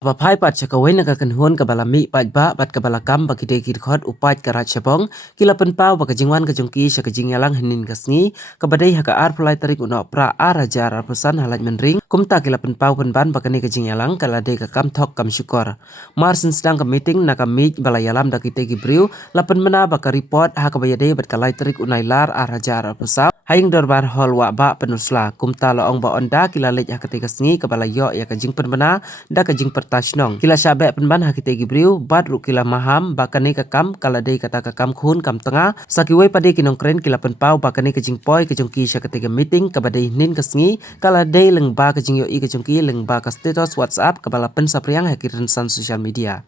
Papai pat cakawai na kakanhuan kabalami pat ba bat kabalakam bakide kirkhot upat karat syabong kila penpau bakajingwan kajungki syakajingyalang henin kasngi kabadai haka ar pulai tarik uno pra araja arpusan halat menring kumta kila penpau penban bakani kajingyalang kaladai kakam thok kam syukor marsin sedang ke meeting na kamik balayalam dakite gibriu lapen mena baka report haka bayade bat kalai tarik unai lar araja arpusa Haing dorbar hol wa ba penusla kumta loong ba onda kila lej haka kasngi kabalayo ya kajing penbena da kajing pertashnong kila syabe penban hakite gibriu bad ru kila maham bakane kakam kala dei kata kakam khun kam tengah sakiwai pade kinong kren kila penpau bakane kajing poi kajongki syakate meeting kabadai nin kasngi kala dei leng ba kajing yo i kajongki leng ba ka status WhatsApp kabala pen sapriang hakiran san social media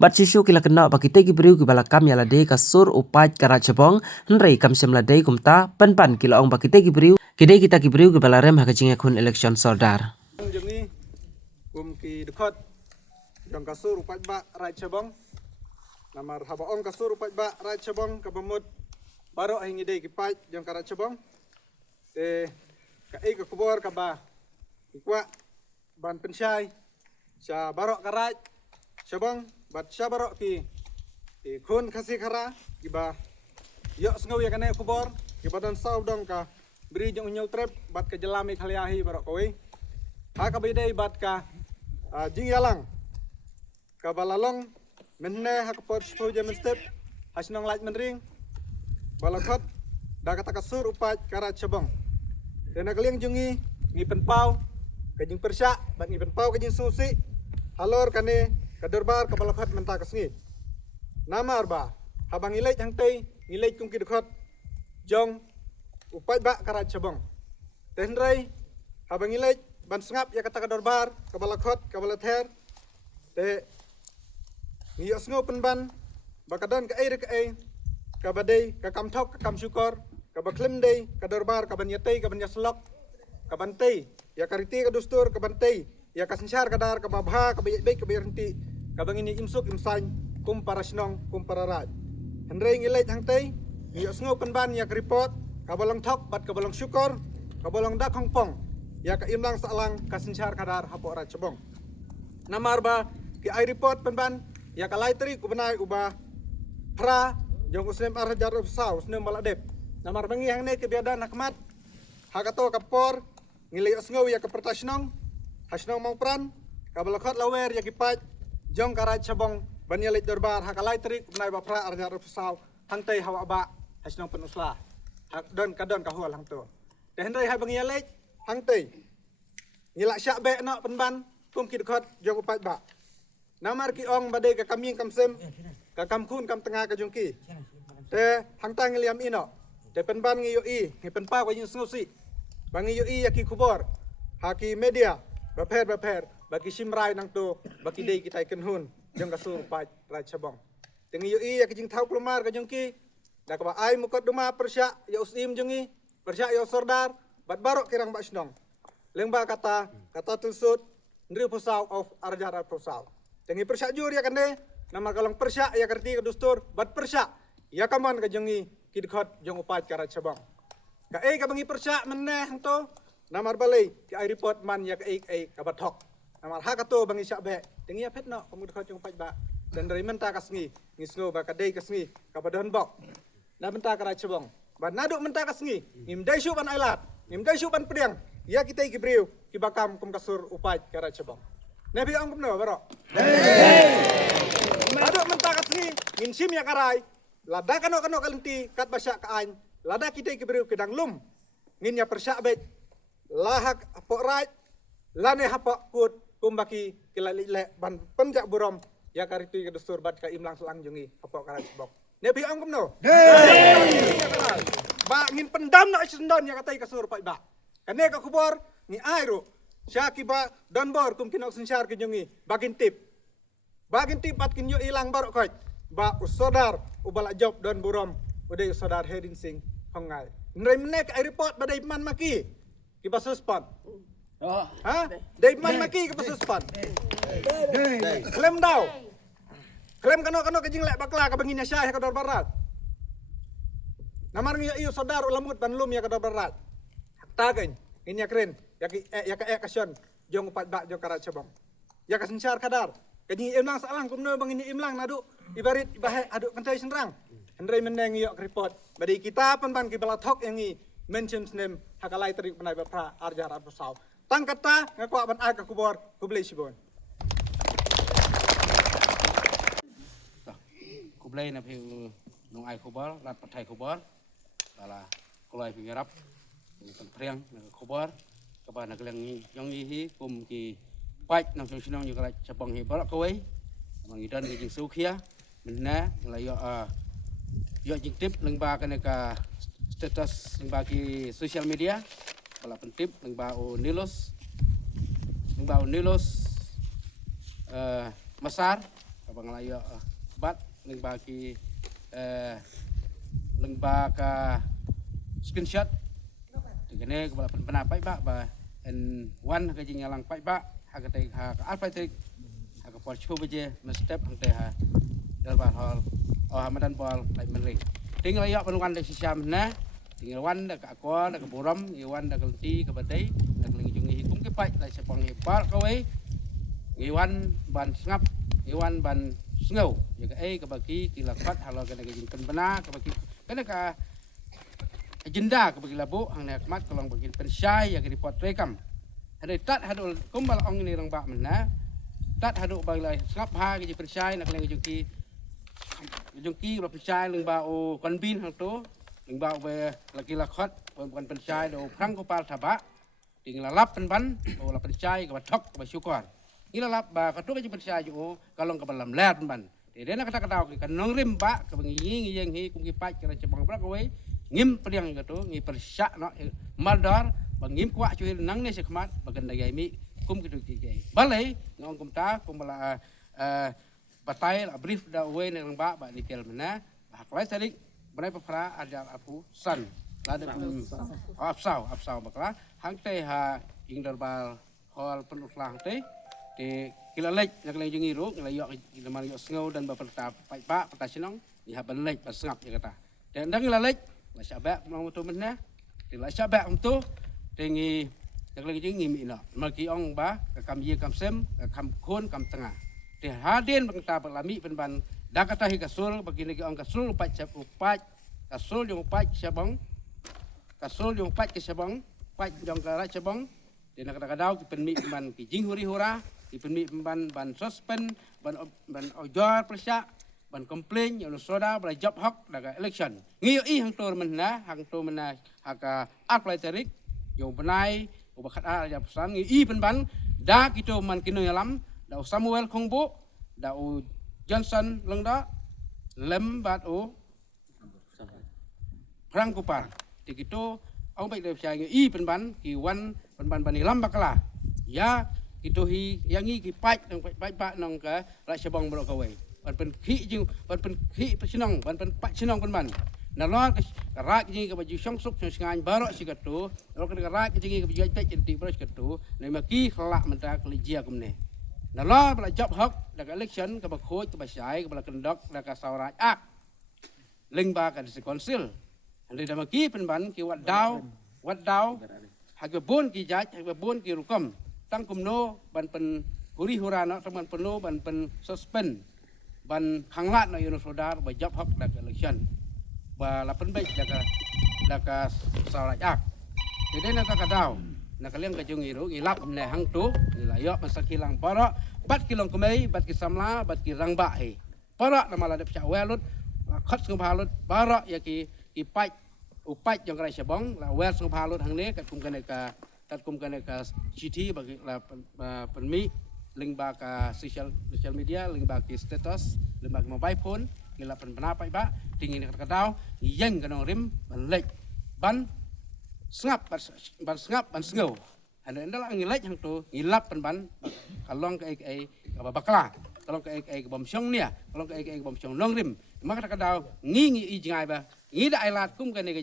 Bat syusyu kila kena bagi tegi beriu kibala kam yala de kasur upat karat cebong henrei kam semla de kumta penpan kila ong bagi tegi beriu kide kita kiberiu kibala rem hakajing akun election sordar. Jengi ki dekat yang kasur upat ba rai cebong namar haba ong kasur upat ba rai cebong kabamut baro hingi de kipat yang karat cebong ka ke kubor ka ba ikwa ban pensyai sya baro karat cebong bat sya baro ki khun khasi khara giba yo sngaw ya kane kubor giba dan saw dong ka beri jong nyau trep bat ka jelami khaliahi baro kowe ha ka bidai bat ka jing yalang ka balalong menne ha ka por shpo jemen step hasnong laj menring balakot da kata kasur upat kara cebong dena kaliang jungi ngi penpau ka jing persya bat ngi penpau ka jing susi halor kane kaderbar kabalakot menta kasngi nama arba habang ilej hang tei ilej kung kidekot jong upat ba kara cebong tenrei habang ilej ban sengap ya kata kaderbar kabalakot kabalather te ngi osngo penban bakadan ka air ka ai kabadai ka kamthok ka kam syukor kabaklem dei kaderbar kabanyatei kabanyaslok kabantei ya kariti ka dustur kabantei ya kasensyar kadar kababha kabayai kabayarenti kabang ini imsuk imsain kum para snong kum para raj henrei ngilej hang tei ngi osngo penban ya report kabalong thok bat kabalong syukor kabalong dak hongpong ya ka imlang salang kasensyar kadar hapo raj cebong namar ba ki ai report penban ya kalai tri kubenai uba pra jong usnem arjar usau usnem baladep namar bangi hang ne ke biada nakmat hakato kapor ngilej osngo ya ka pertasnong hasnong mau pran kabalokot lawer ya kipat jong karat cebong banyalit dorbar hakalai trik nai bapra arja rusau hangtei hawa ba hasnong penusla hak don kadon kahol hang tu de hendrai hai banyalit hangtei ngilak syak be no penban kum ki dekot jong upat ba namar ki ong bade ka kaming kamsem ka kamkun kam tengah ka jongki te hangtang ngiliam ino de penban ngi yo i ngi penpa ko yin sngusi bangi yo i yaki kubor haki media baper bagi simrai nang tu bagi dei kita ikan jong kasur pat rai cebong tengi yo i ya kijing thau klumar ka jongki da ka ai mukot duma persya ya usim jongi persya ya sordar bat barok kirang basnong lengba kata tusut ndri pusau of arjar pusau tengi persya jur ya kande nama kalong persya ya kerti ka dustur bat persya ya kaman ka jongi kidkhot jong upat ka rai cebong ka ka bangi persya meneh hang tu namar balai ki ai report man ya ka ka bathok namar hakato bangi syabe tengi apet no kamu dekot jong pat ba dan dari menta kasngi ngisngo ba kadai kasngi kapadon bok na menta kara cebong ba naduk menta kasngi ngim dai syuban ailat ngim dai syuban pedang ya kita gibriu ki bakam kum kasur upat kara cebong nabi ong kumno baro naduk menta kasngi ngin sim ya karai lada kano kalenti kat basya ka ain lada kita gibriu kedang lum ngin ya persyabe lahak apok rai lane hapok kut kumbaki kilali le ban penjak burom ya karitu ke dustur bat ka imlang selang jungi hapok karat bok nebi ang kumno ba ngin pendam na isundon ya katai kasur pa ba kane ka kubor ni airo syaki ba donbor kum kinok sensyar ke jungi bagin tip at kinyo ilang barok koy ba usodar ubala job don burom uday usodar hedin sing hongai nrei menek ai report badai man maki kiba suspend ha? Dave man maki ke pesuspan. Klaim daw. Klaim kano kajing lek bakla ka bangin syah ka dor barat. Namar ngi iyo saudar ulamut ban lum ya ka dor barat. Hakta kan. Ini keren. Ya ka kasyon jong upat ba jong karat cebong. ya kasencar kadar kani imlang salang kumno bang ini imlang nadu ibarit ibahe aduk kantai senrang hendrai meneng yok report badi kita pan ki balathok yang i mentions name hakalai terik penai bapra arjar abusau tang kata ngakwa ban aga kubor kublei sibon kublai na phiu nong ai khobor lat pathai khobor bala kolai phiu rap kan priang na khobor ka ba na kleng ni yong ni hi kum ki pai nang song sinong yu kala chapang hi barak kawai mang idan ki jing su khia min na la yo jing tip leng ba ka status leng ba ki social media bala pentip leng ba o nilos masar abang la yo bat leng ba ki leng ba ka screenshot tegene ko bala penapai ba en wan ka jing yalang pai ba ha ka te ha ka alpai te ha ka por chu beje na step hang te ha dal ba hol o ha madan bol lai menring tinggal yo pen wan de sisiam na tinggal wan da ka ko da ka boram ngi wan da ka ti ka badai da ka lingi jungi kum ke pai lai sepong he bar ka we ngi wan ban ngap ngi wan ban ngau ya ka ka bagi ki lakat halo ka jing pen bana ka bagi kana ka agenda ka bagi labo hang nak mat kolong bagi pen syai ya ka report rekam ada tat hadu kumbal ong ni rang ba mana tat hadu bagi lai ngap ha ki pen syai nak lengi jungki ba pen syai leng ba o kon bin hang to leng ba we laki lakhat kon pen syai do prang ko pal thaba tinggal lap pen ban o la pen syai ka thok ba syukor ila lap ba ka to ka pen syai jo kalong ka balam lat ban de na kata kata ka nong rim ba ka bangi ngi yang hi kum ki pai ka cebang bra ko we ngim priang ka to ngi persya no maldar bangim kwa chu nang ne sekmat bagan da mi kum ki ki gai balai ngong kum ta kum bala batai la brief da we ne rang ba ni kel mana hak lai tarik brai papra ada aku san la de apsau bakla hang te ha ing darbal hol penuklang te kilalek nak leng jengi ro ngala yo man yo sngo dan ba perta pai pa perta sinong ni ha balek ba sngap ya kata dan dang kilalek la syabak mau tu mana la syabak tu tengi nak leng jengi mi na maki ong ba ka kam ye kam sem ka kam khon kam tengah te hadin bangta balami penban da kata hi kasul bagi negi ong kasul upat kasul yung upat syabong kasul yung upat ke syabong upat jong kara syabong de nak kadau ki penmi ban ki jing huri hura ki penmi ban suspend ban ojor persya ban komplain yo soda bala job hok daga election ngi i hang tor menna haka apply tarik yo benai ubakat a ya pesan ngi i penban da kito man kino yalam da Samuel Kongbo da Johnson lengda lem bat Prang kupar tikito ông bây giờ chạy i penban ki wan penban bani lam bakala ya itu hi yang i ki pai nang pai pa nang ka ra chabong bro ka wei ban pen khi jing ban pen khi sinong ban pen pa sinong penban na lo ka ra ki ka baju song suk ngan baro sikatu lo ka ra ki ki baju pai centi bro sikatu nei ma ki khlak menta kelijia kumne na lo bala job hok da ka election ka ba khoj ka ba sai ka bala kendok da ka sauraj ak ling ba ka di konsil ande da ma ki penban ki wat daw hak bon ki jaj hak bon ki rukom tang kumno ban pen huri hurana taman peno ban pen suspend ban khanglat na yono sodar ba job hok da election ba la pen bai da ka sauraj ak jadi na ka daw na kalian ka jungi ro ngilap ne hang tu nilayo masakilang para bat kilong kumai bat ki samla bat ki rangba he para na mala de pcha welut khat sung phalut para ya ki pai upai yang kara syabong la wel sung phalut hang ne kat kum kan ka GT bagi la penmi link ba ka social media link ba ki status link ba mobile phone kila pen penapa ba tingin ka tau yang kanong rim ban lek ban ngap ban ngau ada ndala ngilek hang tu ngilap penban kalong ka ka bakla kalong ka bom syong nia kalong ka bom syong long rim maka ka daw ngi i jingai ba ngi da ailat kum ka ne ka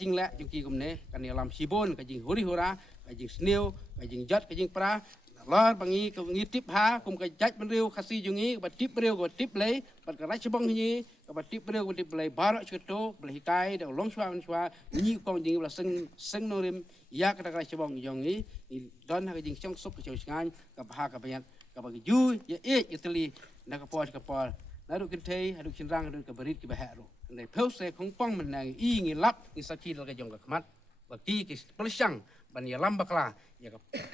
jing la jing ki kum ne ka ne lam sibon ka jing huri hura ka jing sneu ka jing jot ka jing pra lor bangi ka ngi tip ha kum ka jaj ban riu khasi jungi ba tip riu ko tip le ba ka rach bong ni ka ba tip riu ko tip le barak chuto beli kai da long shwa nyi ko jing la seng no rim ya kata kata cebong yang ini don hak jing cong sup kecil sengan hak banyak bagi ju ya teli nak kapal lalu kentai haduk cinrang haduk keberit kebaharu dari pause kongpong menang ingin lap insaki lagi jong kemat bagi pelisang ban ya lambaklah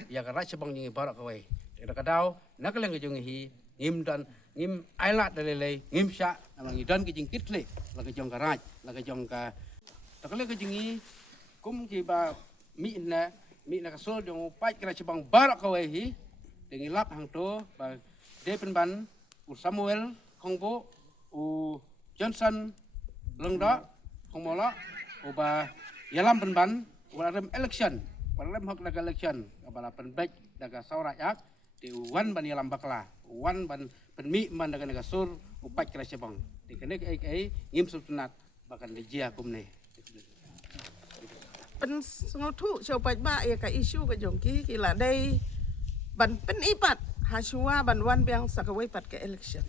ya raja cebong yang barak kawai kada kadau nak leng kejong hi ngim ailat dalilai ngim syak namang don kejing kitle lagi jong karaj lagi jong ka tak leng kejing hi kum ki ba mi na kasol jong pai kena cebang barak kawai hi dengan lap hang to ba de penban Samuel Kongbo Johnson Lengda Kongmola ba yalam penban walam election walam hak daga election abala penbaik daga saurayak di wan ban yalam bakla wan ban penmi man daga kasol upai kena cebang dikene ai ngim subnat bakan lejia kumne pen sengau tu coba ba ya ka isu ka jongki kila dai ban pen ipat hasua ban wan biang sakawai pat ke election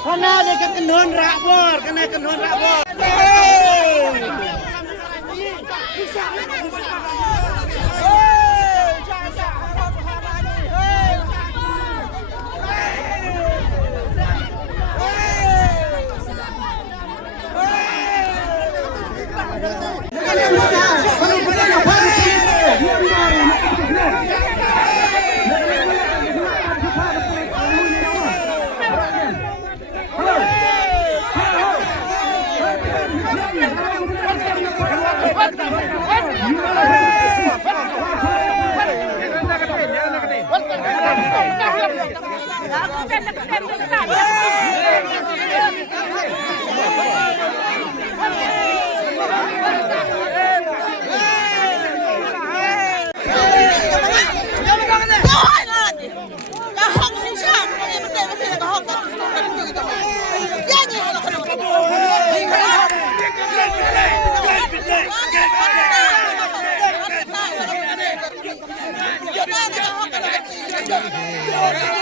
Karena dia kekenun rakbor, kena kenun rakbor. Jangan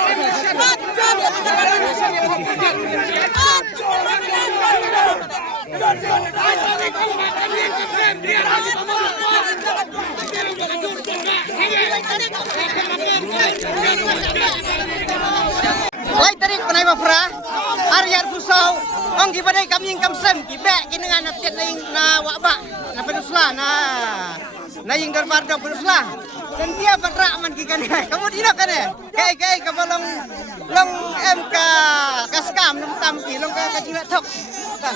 Lai tarik panai bafra Aryar Pusau ong ki padai kaming kamsem ki bek ki dengan natit naing na wakba na penusla na ing darbarda penusla dan dia padra man ki kan kamu dina kan kai kabalong long MK kaskam nam tam ki long ka jinga thok kan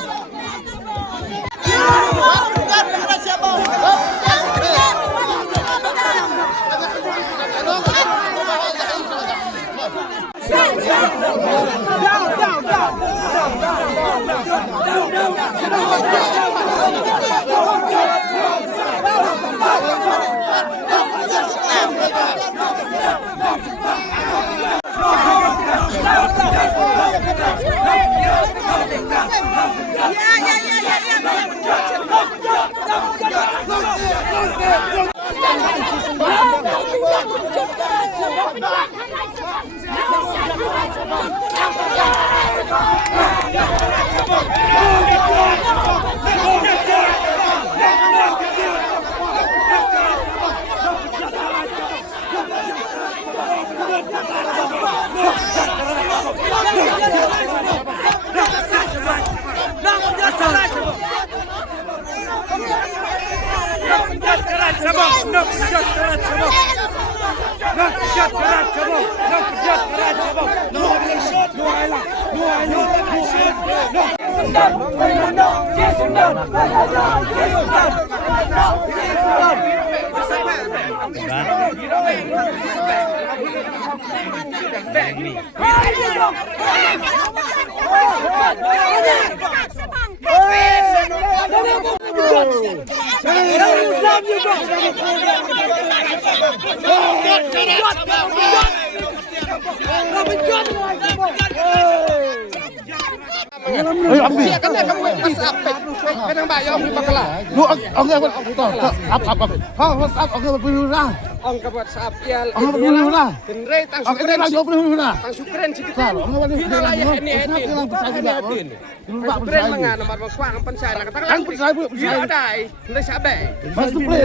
Ong kabat saap ya, kenre tang sukren sikit. Kita layak ini edin. Sukren mengan nomor kuang pensai nak katakan. Tang pensai bu, pensai ada. Ndai sabe. Mas play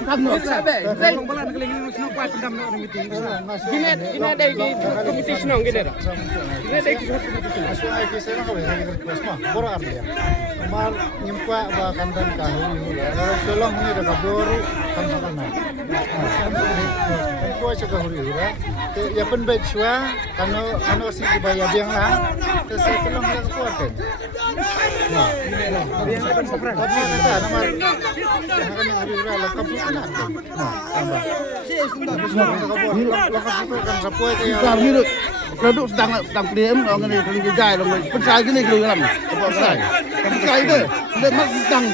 kan no. Sabe. Ndai bola ngeling senok kuat pendam no meeting. Gini ada di komisi senong gini dah. Gini ada di komisi. Asal iki saya nak request mah, borak dia. Mar nyimpa ba kandang kahu. Tolong ni dah kabur kan. Kau cakap huri ura, ya pun baik shua, kano si dibayar biang lah, saya tolong yang kuatkan. Tapi kata nama, kan huri ura lengkap bukan ada. Tambah. Lengkap kan sapoi kayak. Kami tu produk sedang PM, orang ni kali jajai, orang pensai gini kali dalam, apa pensai? Pensai tu, dia mak sedang,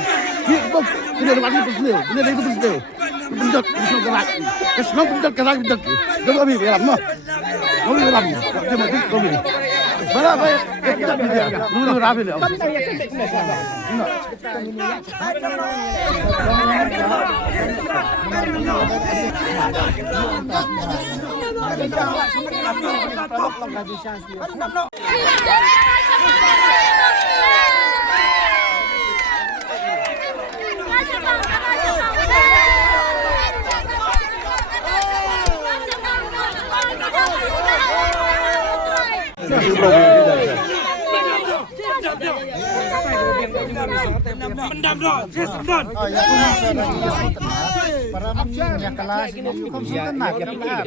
dia ada mati pensai, dia ada itu pensai. Penjat, penjat kesenang penjat kerak penjat. Jangan kami beram, mah. Kami beram, cuma tu kami. Mana baik kita dia, dulu rapi dia. Para menginnya kelas konsultan nak ya benar.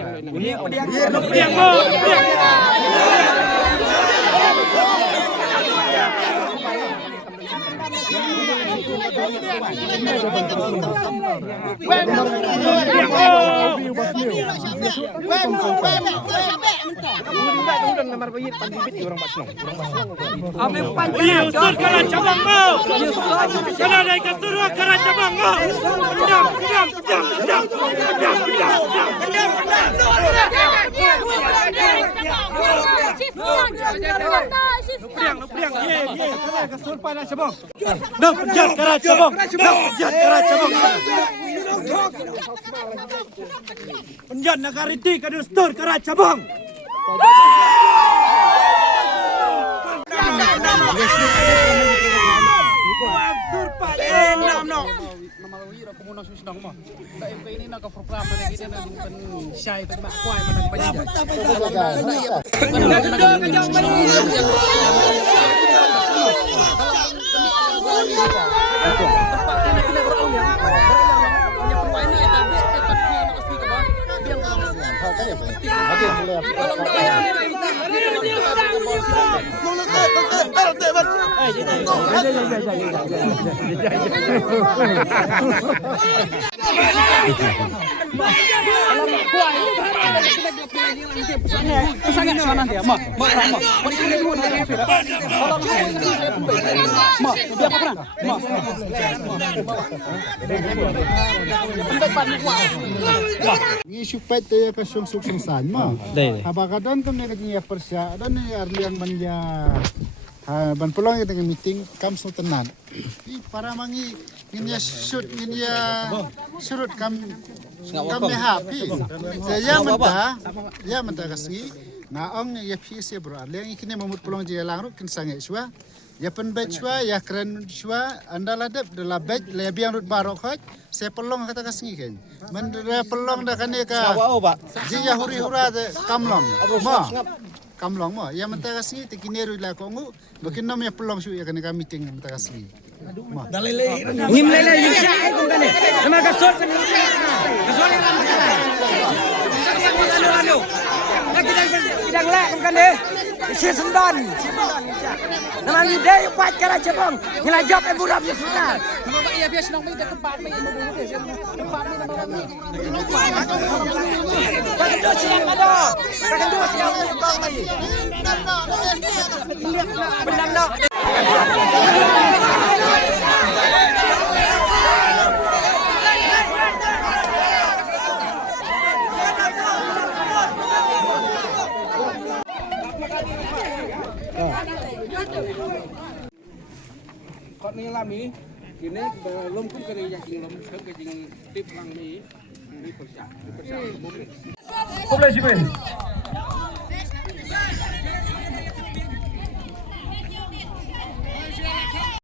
Penjat nakariti kadustur karat cabang. nama wira komunas susnong mo. Da MP ini nak program mana kita nak pen syai pen mak kuai mana banyak. Isu pet ya ka sung san ma. Habakadan kan ne kanya persya dan ne arlian banja ban pelong kita meeting kam tenan. Para mangi nginya shoot nginya surut kam happy. Ya menta kasi na ong ya pc bro arlian ikine mamut pelong je lang ru kin sange shwa. Ya pen bet shwa ya keren shwa andala dep de la bet le biang rut barok hoj se pelong kata kasi ken. Mendra pelong dah kane ka. Ji ya huri hura de kamlong. Ma. Kamlong mo. Ya menta kasi tikineru la kongu. Makin nam ya pelong shu ya kane ka meeting menta kasi. Ma. Ngim lele yung siya ay kung gani. Nama gasot sa nila. Gasot nila ang magkala. Ano. Kidang la kung gani. Si Sundon. Nama ngide yung pat kara cebong. Hila job ay burap yung sunnah. Nama ba iya bias nang may tempat may mabuhay. Tempat may naman. Kagendus siang ada. Kagendus siang tong lagi. Benang no. Kau ni lami, kini belum pun kena yang belum kerja yang tip lang ni persia. Populasi